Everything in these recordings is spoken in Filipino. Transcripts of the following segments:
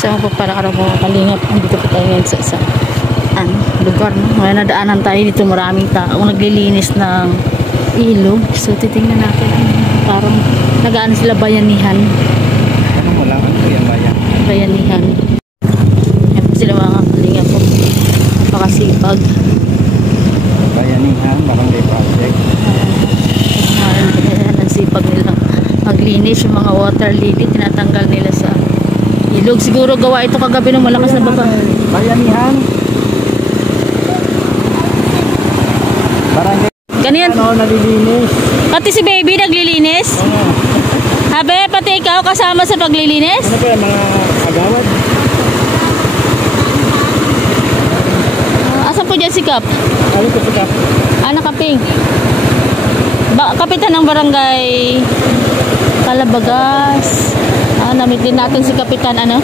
Sa mga para-araw mga kalingap, dito po tayo ngayon sa isang lugar. Ngayon nadaanan tayo dito, maraming tao naglilinis ng ilog. So titingnan natin, parang nagaan sila bayanihan. Wala ka po yan bayan. Bayanihan. Yan po sila mga kalingap po. Napakasipag. Bayanihan, barangay project. Ang sipag nila maglinis yung mga water lily, tinatanggal nila sa ilog. Siguro gawa ito kagabi ng malakas na baba. Bayanihan. Barangay. Ganyan. Ano, nalilinis. Pati si baby naglilinis? Habe, pati ikaw kasama sa paglilinis? Ano ba yung mga agawad? Asan po dyan si Kap? Ano po si Kap? Nakaping. Kapitan ng barangay Calabagas. Namit din natin si Kapitan ano?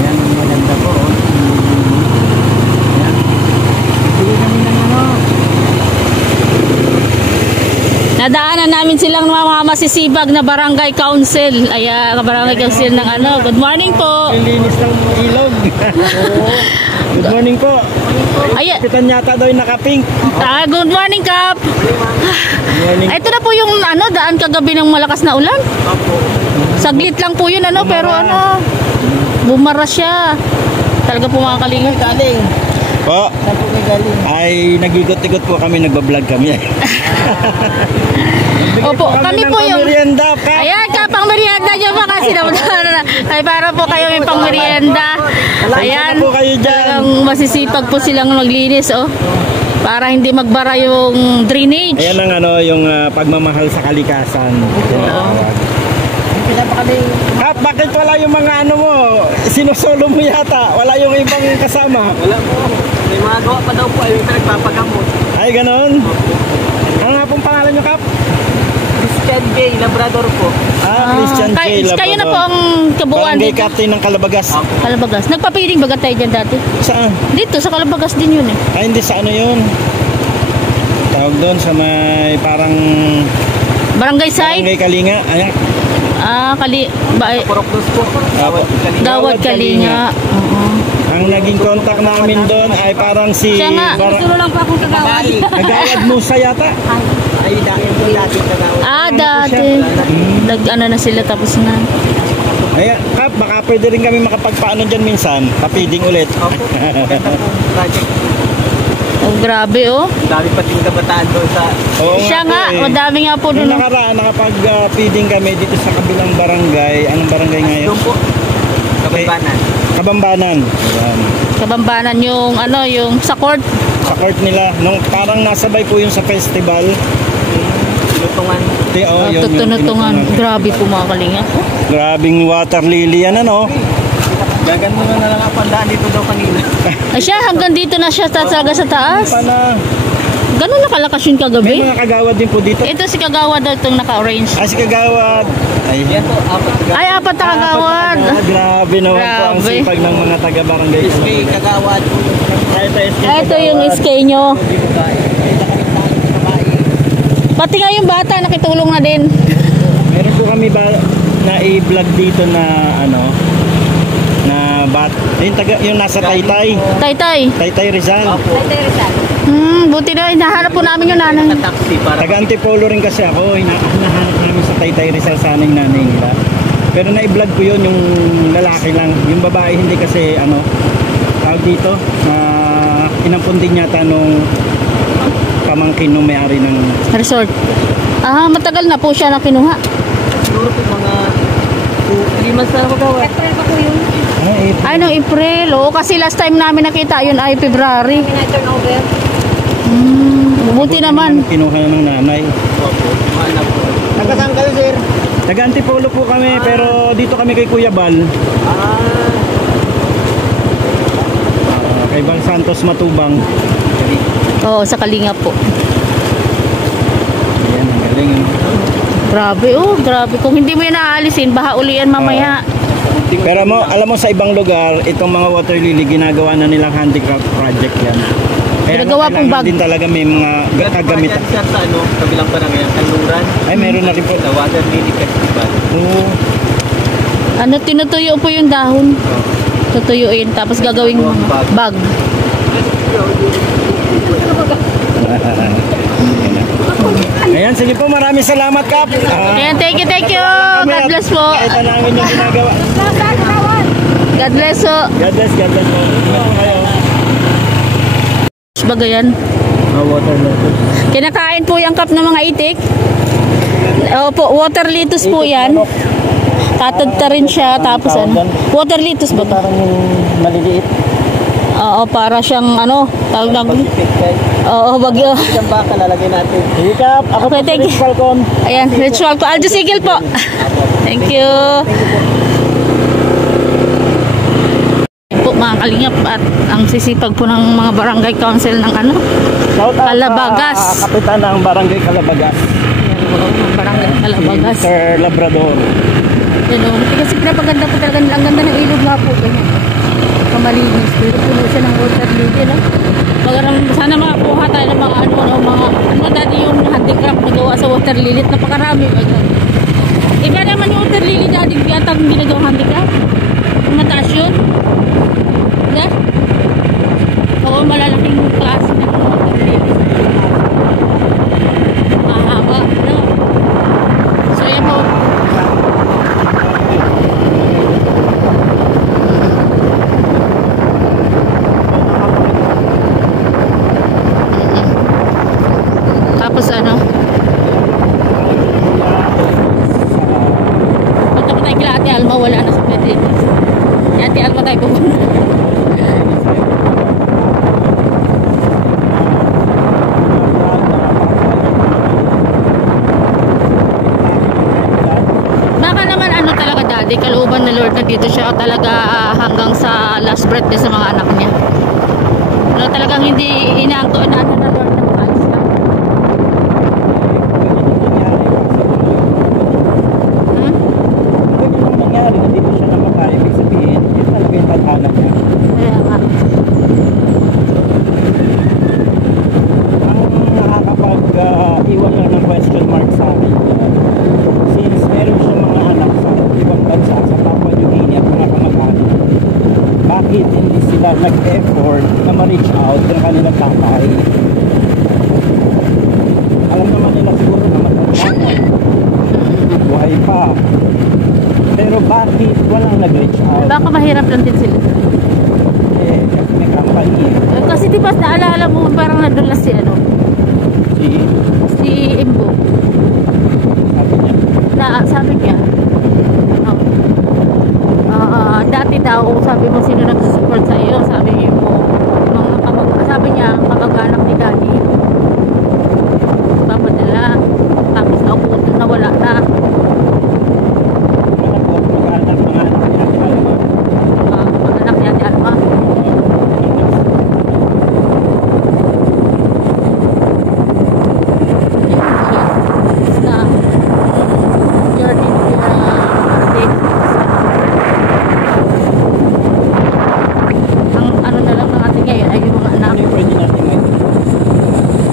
Yan, maganda po. Yan. Bili kami ng ano. Nadaanan namin silang mga masisibag na barangay council. Barangay council ng ano. Good morning po. Linis ng ilog. Good morning po. Kapitan yata daw yung naka-pink. Good morning, Kap. Morning. Ito na po yung daan kagabi ng malakas na ulan. Saglit lang po yun pero bumara siya. Talaga po mga kalingap. Galing. Po. Saan po kayo galing? Ay, nag-igot-igot po kami, nagbablog kami. Opo, kami po yung merienda, ayan, pang merienda nyo ba kasi ay para po kayo may pang merienda. Ayan, po kayo dyan. Talagang masisipag po silang maglinis para hindi magbara yung drainage. Ayan ang yung pagmamahal sa kalikasan. Kap, bakit wala yung mga mo? Sinusolo mo yata. Wala yung ibang kasama. Wala po. May mga gawa pa daw po ay nagpapagamot. Ay, ganon? Ano nga pong pangalan nyo, Kap? Christian J. Labrador po. Christian J. Labrador. Kayo na po ang kabuuan Barangay dito. Captain ng Calabagas. Calabagas. Nagpapiling baga tayo dyan dati? Saan? Dito, sa Calabagas din yun Ay, hindi sa yun. Tawag doon sa may parang barangay side? Barangay Kalinga. Ayan. Porokdos po. Dawat Kalinga. Ang naging contact namin doon ay parang si siya nga, gusto lang pa akong kagawad. Nagawad Musa yata. Ay, dahil po dati kagawad. Dati. Na sila tapos na. Ayan, Kap, baka pwede rin kami makapagpaano dyan minsan. Papiding ulit. Project. Grabe Dami pating kabataan doon sa siya nga, madami nga po doon. Nakaraan, nakapag-feeding kami dito sa kabilang barangay. Anong barangay ngayon? Doon po. Kabambanan. Kabambanan. Kabambanan yung yung sa court. Sa court nila. Nung parang nasabay po yung sa festival. Tinutungan. Tinutungan. Grabe po mga kalingap. Grabing water lily yan Gagano na lang ang pandaan dito daw kanina. Ay siya, hanggang dito na siya talaga sa taas. Ganun na kalakas yung kagabi. May mga kagawad din po dito. Ito si kagawad daw itong naka-orange. Si kagawad. Ay, apat na kagawad. Grabe naman po ang sipag ng mga taga-barangay. SK kagawad. Ito yung SK nyo. Pati nga yung bata nakitulong na din. Meron po kami na i-vlog dito na yung nasa Taytay. Taytay Rizal. Taytay Rizal. Buti na hinahanap po namin yung nanay. Taga Antipolo rin kasi ako. Hinahanap namin sa Taytay Rizal sana yung nanay nila. Pero na-i-vlog ko yun yung lalaki lang. Yung babae hindi kasi tawag dito inampun din yata nung pamangkin nung may-ari ng resort. Matagal na po siya na kinuha. Siguro po mga 3 months na ako daw. April pa po yun. No, April. Kasi last time namin nakita yun ay February. Turnover. Buti naman. Kinuha ng nanay. Taga-saan sir? Taga-Antipolo po kami, pero dito kami kay Kuya Bal. Kay Bal Santos Matubang. Sa Kalinga po. Ayan, ang galing. Grabe, grabe. Kung hindi mo yan aalisin, baha uli yan mamaya. Pero alam mo sa ibang lugar, itong mga water lily ginagawa na nilang handicraft project yan. Ginagawa pong bag. Din talaga may mga kagamitan. Siya sa ano, kabilang barangay, Kanluran. Ay, meron na rin po. Sa Water Lily Festival. Oo. Ano, tinutuyo po yung dahon. Tutuyuin, tapos gagawing bag. Ayan, sige po, maraming salamat, Kap. Ayan, thank you, thank you. God bless po. Kahit namin yung ginagawa. God bless po. God bless po. Kayo. Baga yan. Water lettuce. Kinakain po yung Kap ng mga itik. Opo, water lettuce po yan. Tatagta rin siya, tapos ano. Water lettuce ba ba? Parang yung maliliit. Oo, para siyang ano, tawag na. Oo, bagyo. Isang baka lalagay natin. Sige, Kap. Ako Okay, po thank si you. Rich Falcon. Ayan, ritual ko. Aljo Sigil po. Thank you. Po mga kalingap at ang sisipag po ng mga barangay council ng ano, Shout out Calabagas. sa kapitan ng Barangay Calabagas. ayan po, ng barangay Calabagas. Sir Labrador. Yan o, kasi pinapaganda po talaga, ang ganda ng ilog nga po, ganyan. Kamalinis, pero puno siya ng water lily, no? Sana makakuha tayo ng mga ano dati yung handicraft na gawa sa water lily, napakarami. Iba naman yung water lily dati, yata kung ginagawa handicraft. Mataas yun. Diba? Oo, malalaking klase ng water lily. Mahaba, no? So, yan po. Tapos ano? Punta po tayo kila Ate Alma, wala na sa pwede. Ate Alma tayo pupunta. Baka naman ano talaga daddy, kalooban na Lord na dito siya talaga hanggang sa last breath niya sa mga anak niya. Ano talagang hindi inaanto na Lord na maalis ka. Nangyari, hindi ko siya namatay. Ibig sabihin, yun talaga yung tadhana niya. Kaya nga. Ang nakakapag-iwan lang ng question mark sa akin. Since meron siyang mga anak sa ibang bansa, sa Papua New Guinea at mga kamag-anak, bakit hindi sila nag-effort na ma-reach out ng kanilang tatay? Alam naman nila siguro na matanda, buhay pa. Pero bakit walang nag-reach out? Baka mahirap lang din sila. Eh, kasi may company. Kasi di ba naalala mo parang nadulas si ano, si Imbo. Sabi niya. Sabi niya, dati daw, sabi mo sino nag-support sa iyo, sabi mo, sabi niya, kamag-anak ni Daddy. Papadala. Tapos ako, nawala na. Mag-anak ni Ate Alma.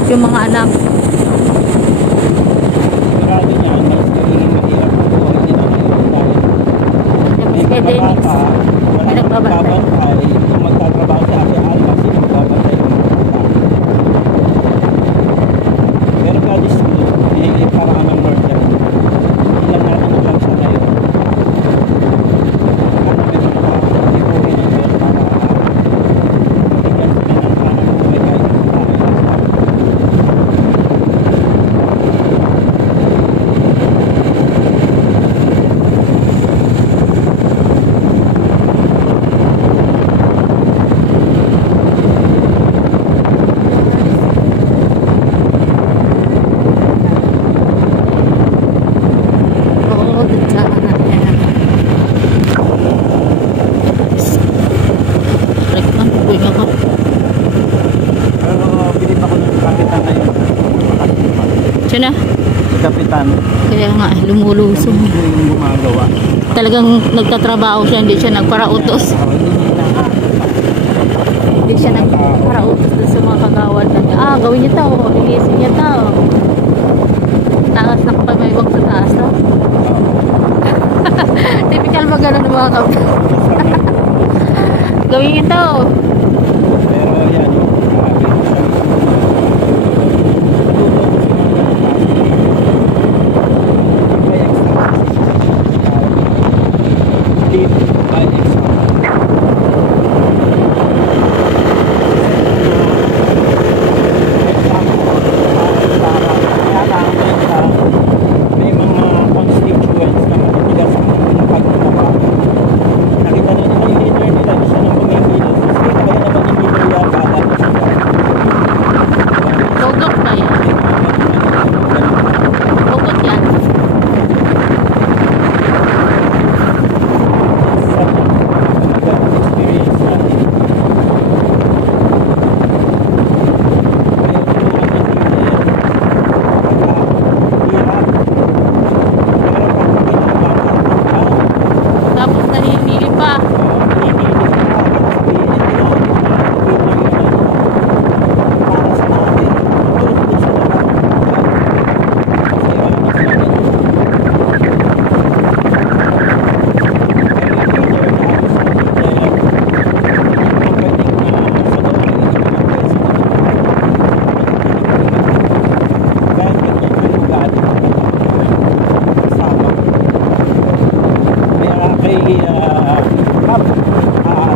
Yung mga anak. Sigurado niya, mas nagiging mahirap ang buhay nila ngayon dahil may kababata, walang magbabantay, kung magtatrabaho si Ate Alma, sino magbabantay ng mga bata? Pero God is good, may paraan ng Lord yan. Hindi lang natin alam sa ngayon. Ano meron pa, ibuhin ng Diyos para bigyan sila ng parang buhay kahit sa tayo. Siya na. Si Kapitan, Kaya nga, lumulusong. yung gumagawa. Talagang nagtatrabaho siya, hindi siya nagparautos. Hindi hindi siya nagparautos dun sa mga kagawad na gawin niyo to, lilisin niyo to. Taas na kapag may wag sa taas to. Typical mag gano'n ng mga kapag. Gawin niyo to. Pero yan,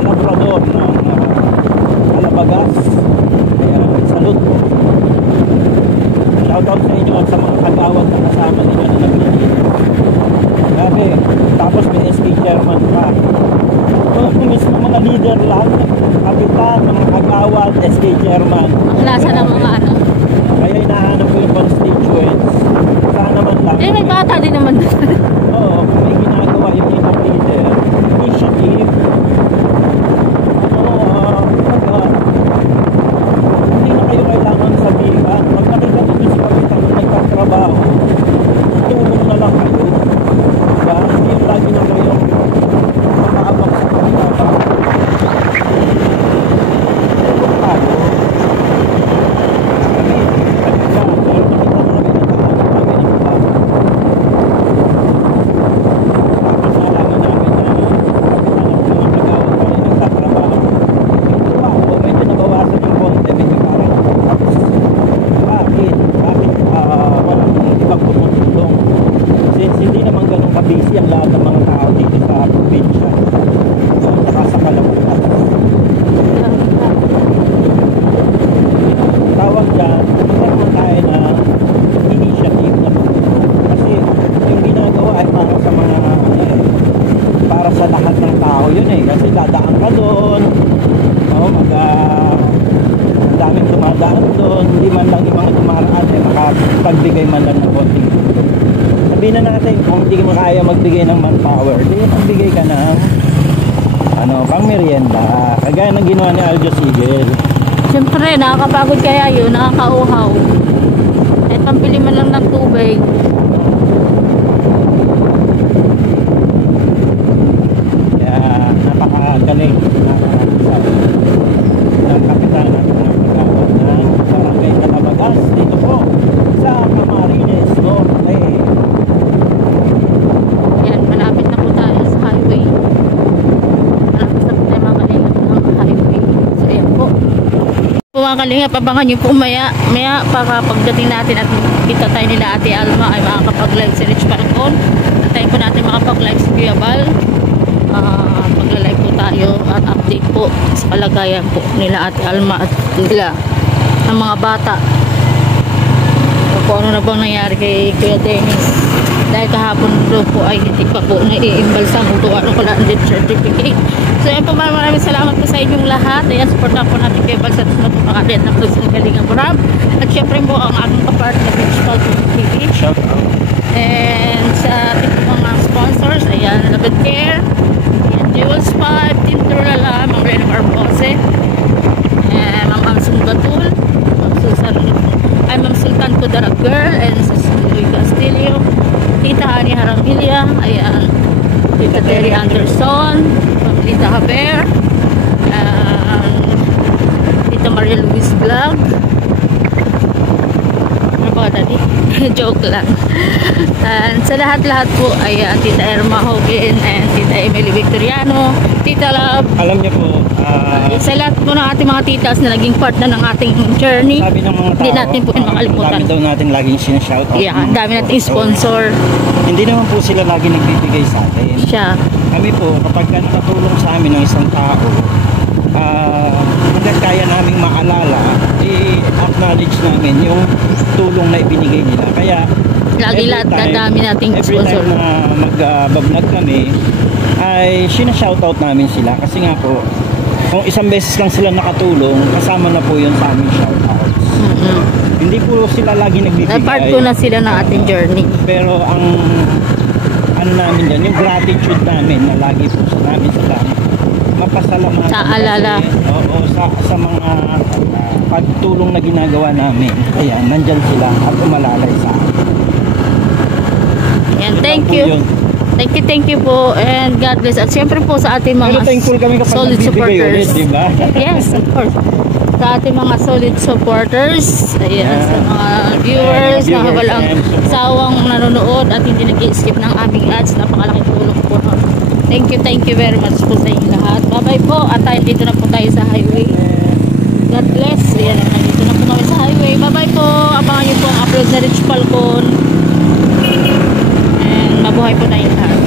Labrador ng Alabagas. Kaya salute po. Shoutout sa inyo at sa mga kagawad na kasama nila na naglilito. Grabe, tapos may SK chairman pa. Mismo mga leader lang, kapitan, mga kagawad, SK chairman. Ang lasa ng mga ano. Kaya hinahanap ko yung constituents. Sana man lang. May bata din naman. Oo, kung may ginagawa yung ibang leader, initiative. Hindi na kayo kailangan sabihin. Pag nakita nyo si kapitan na nagtatrabaho, tulong na lang kayo. Diba? Hindi yung lagi na kayo makaabang sa kanila. Busy ang lahat ng mga tao dito sa probinsya. So, saka sa Kalabutan. Tawag dyan, magkaroon tayo na initiative na kasi yung ginagawa ay para sa mga para sa lahat ng tao yun kasi dadaan ka doon, ang daming dumadaan doon, hindi man lang yung mga dumaraan makapagbigay man lang ng konting. Sabihin na natin kung hindi mo kaya magbigay ng manpower, di magbigay ka ng pang merienda, kagaya ng ginawa ni Aljo Sigel. Siyempre, nakakapagod kaya yun, nakakauhaw. Kahit pampili man lang ng tubig. Kaya napakagaling ng kapitan natin ng pagkakot ng Barangay Alabagas dito po sa Camarines Norte. Yan, malapit na po tayo sa highway. Malapit na po tayo mga kalingap ng highway. So, yan po. Mga kalingap, abangan nyo po maya para pagdating natin at kita tayo nila Ate Alma ay makakapag-live si Rich Paragon. At tayo po natin makapag-live si Kuya Bal. Magla-live po tayo at update po sa kalagayan po nila Ate Alma at nila ng mga bata. Kung ano na bang nangyari kay Kuya Dennis. Dahil kahapon doon po ay hindi pa po naiimbalsam kung ano ko lang death certificate. So yan po, maraming salamat po sa inyong lahat. Ayan, supportan po natin kayo sa matupangalit ng Pagsunod Galingang Burab. At syempre po ang aking kapartner Principal TV. And sa ating mga sponsors, ayan, Love and Care, ayan, Jewel Spa, Team Turala, Mang Reno Arbose, Ma'am Amsung Batul, Ma'am Sultan Kudarat Girl, and sa Louis Castillo, Tita Ani Harangilla, ayan, Tita Terry Anderson, Ma'am Lita Haber, Tita Maria Luis Vlog. Ano ba daddy? Joke lang. And sa lahat-lahat po ay Tita Irma Hogan and Tita Emily Victoriano, Tita Love. Alam niyo po, Sa lahat po ng ating mga titas na naging part na ng ating journey. sabi ng mga tao, Hindi natin po yun makalimutan. dami daw natin laging sinashoutout. Yeah, ang dami nating sponsor. Hindi naman po sila lagi nagbibigay sa atin. Siya. Kami po, kapag nakatulong sa amin ng isang tao, hanggang kaya naming maalala, i-acknowledge namin yung tulong na ibinigay nila. Kaya, Lagi lahat na dami nating every sponsor. time na mag-vlog kami, ay sinashoutout namin sila. Kasi nga po, kung isang beses lang sila nakatulong, kasama na po yun sa aming shoutouts. Hindi po sila lagi nagbibigay. Part po na sila ng ating journey. Pero ang ano namin yan, yung gratitude namin na lagi po sa namin sila mapasalamatan Sa alala. kasi, oo, sa mga pagtulong na ginagawa namin. Ayan, nandyan sila at umalalay sa akin. Yan, Yun thank lang po you. yun. Thank you po and God bless. At siyempre po sa ating mga Pero thankful kami kapag solid nagbibigay supporters. ulit, di ba? Yes, of course. Sa ating mga solid supporters, ayan, Yeah. sa mga viewers, Yeah, mga viewers walang and support. sawang nanonood at hindi nag-skip ng aming ads. Napakalaking tulong po. No? Thank you very much po sa inyo lahat. Bye-bye po at tayo dito na po tayo sa highway. God bless. Ayan, nandito na po kami sa highway. Bye-bye po. Abangan niyo po ang upload na Rich Falcon. And mabuhay po tayong lahat.